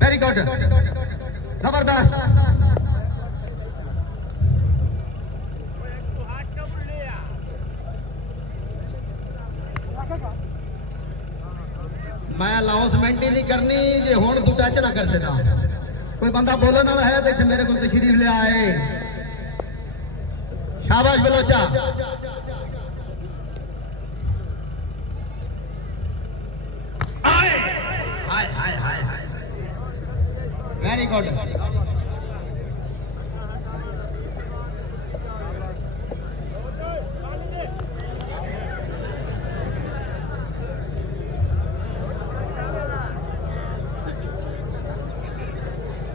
Very good زبردست میں announcement ہی نہیں کرنی جی ہوں تو ٹچ نہ کر سکتا کوئی بندہ بولنے والا ہے تو میرے کو تشریف لیا آئے شاباش بلوچا very good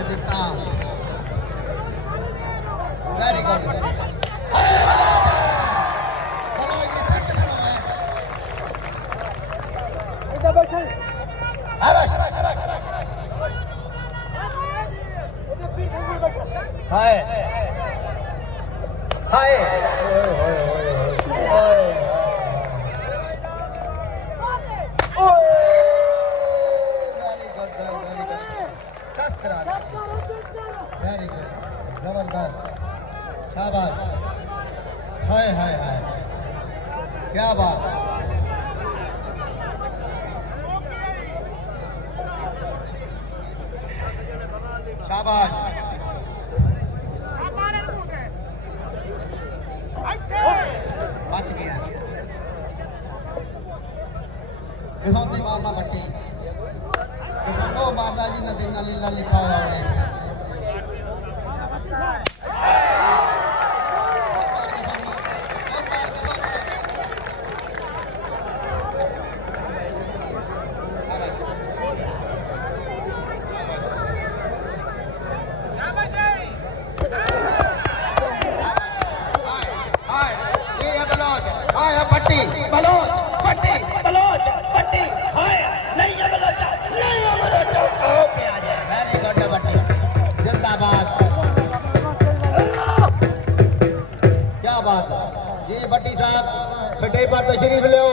Hindustan. Very good. Hi. Hi. Very good زبردست شاباش ہائے ہائے ہائے کیا بات شاباش بچ گیا کسان مارنا بٹی کسانوں مارنا جی نے دن لکھا ہوا balón. ਭੱਟੀ ਸਾਹਿਬ ਸੱਡੇ ਪਰ ਤਸ਼ਰੀਫ ਲਿਓ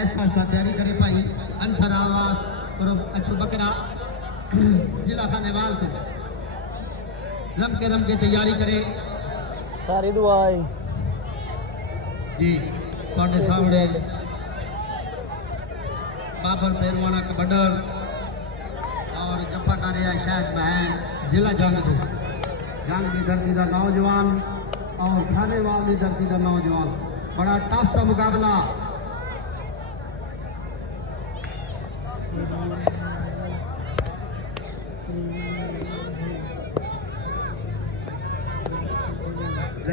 بیٹ کا تیاری کرے پائی انسر آواز اور اچھو بکرا زلہ خانے وال سے رم کے رم کے تیاری کرے ساری دعائی۔ جی تھوڑے سامنے بابر پیروانا کا بڑر اور جفا کر رہا شاید میں ضلع جنگ جانگ جنگ کی دھرتی در نوجوان اور تھانے والی کی دھرتی کا نوجوان۔ بڑا ٹف کا مقابلہ۔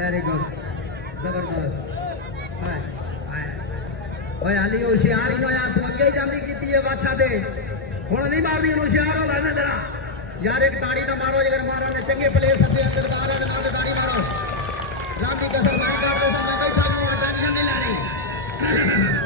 ਵੈਰੀ ਗੁੱਡ ਜ਼ਬਰਦਸਤ ਹਾਏ ਹਾਏ ਓਏ ਹਾਲੀ ਹੁਸ਼ਿਆਰ ਹੀ ਹੋਇਆ ਤੂੰ ਅੱਗੇ ਹੀ ਜਾਂਦੀ ਕੀਤੀ ਹੈ ਬਾਦਸ਼ਾਹ ਦੇ। ਹੁਣ ਨਹੀਂ ਮਾਰਨੀ ਉਹਨੂੰ ਹੁਸ਼ਿਆਰ ਹੋ ਲੈਣਾ ਤੇਰਾ। ਯਾਰ ਇੱਕ ਤਾੜੀ ਤਾਂ ਮਾਰੋ ਜੇਕਰ ਮਾਰਾਂ ਨੇ ਚੰਗੇ ਪਲੇਅਰ ਸੱਦੇ ਅੰਦਰ ਮਾਰਾਂ ਦੇ ਨਾਲ ਤਾੜੀ ਮਾਰੋ। ਰਾਮ ਦੀ ਕਸਰ, ਮੈਂ ਕਰਦੇ ਸਾਂ ਮੈਂ ਬੈਠਾ ਨੂੰ ਟੈਨਸ਼ਨ ਨਹੀਂ ਲੈਣੀ।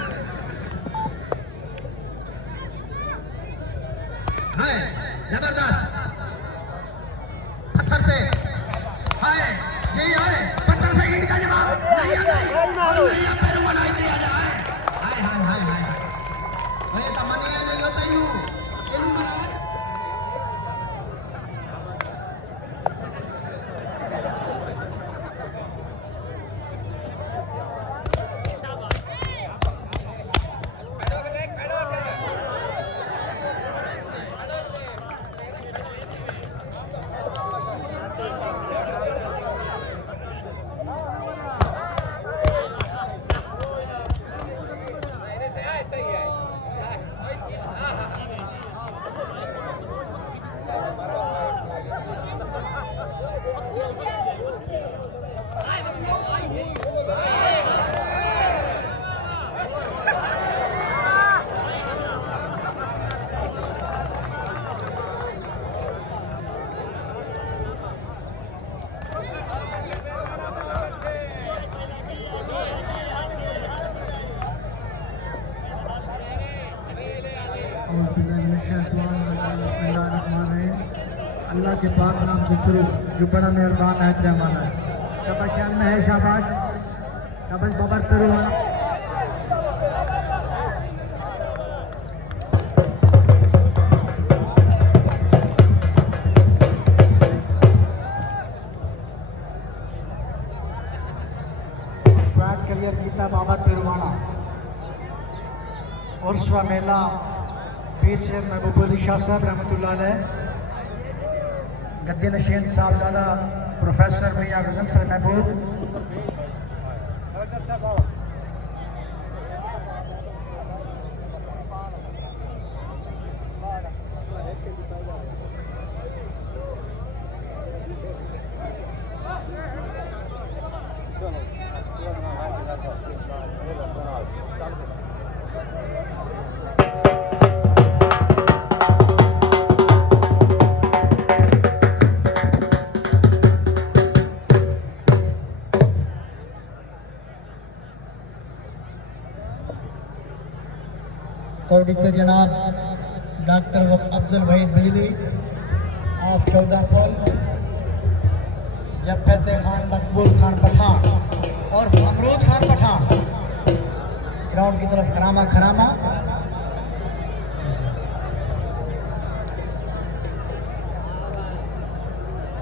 کے پاک نام سے شروع، جو بڑا مہربان نہایت رحمان ہے۔ شاباش شان میں ہے، شاباش۔ شاباش، بابر پروانہ بیٹ کلیئر کیتا میلہ، پیر شیر محبوب علی شاہ صاحب رحمۃ اللہ علیہ۔ گدی نشین صاحب زیادہ پروفیسر میاں غزل سر محبوب۔ کوڑی سے جناب ڈاکٹر عبد الوحید بجلی آف چودہ پل جب فتح خان مقبول خان پٹھان اور امرود خان پٹھان۔ گراؤنڈ کی طرف کراما کراما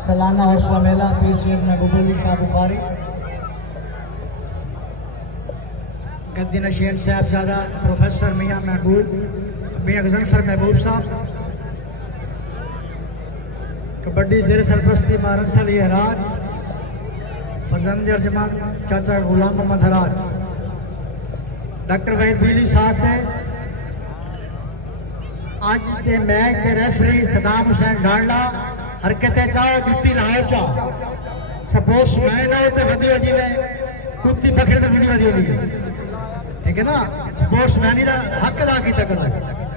سالانہ حوصلہ میلہ پیر شیر محبوب شاہ بخاری۔ گدی نشین صاحب زادہ پروفیسر میاں محبوب، میاں غزنفر محبوب صاحب۔ کبڈی زیر سرپرستی مارن سلی احراج فرزند ارجمان چاچا غلام محمد حراج ڈاکٹر وحید بیلی صاحب نے آج دے میچ دے ریفری صدام حسین ڈانڈا حرکتیں چاہو دیتی لاؤ چاہو سپورٹس مین ہو تو ودی وجی میں، کتی پکڑ تو بھی نہیں ودی وجی ٹھیک ہے نا سپورٹس مین ہی حق ادا کیتا کرنا۔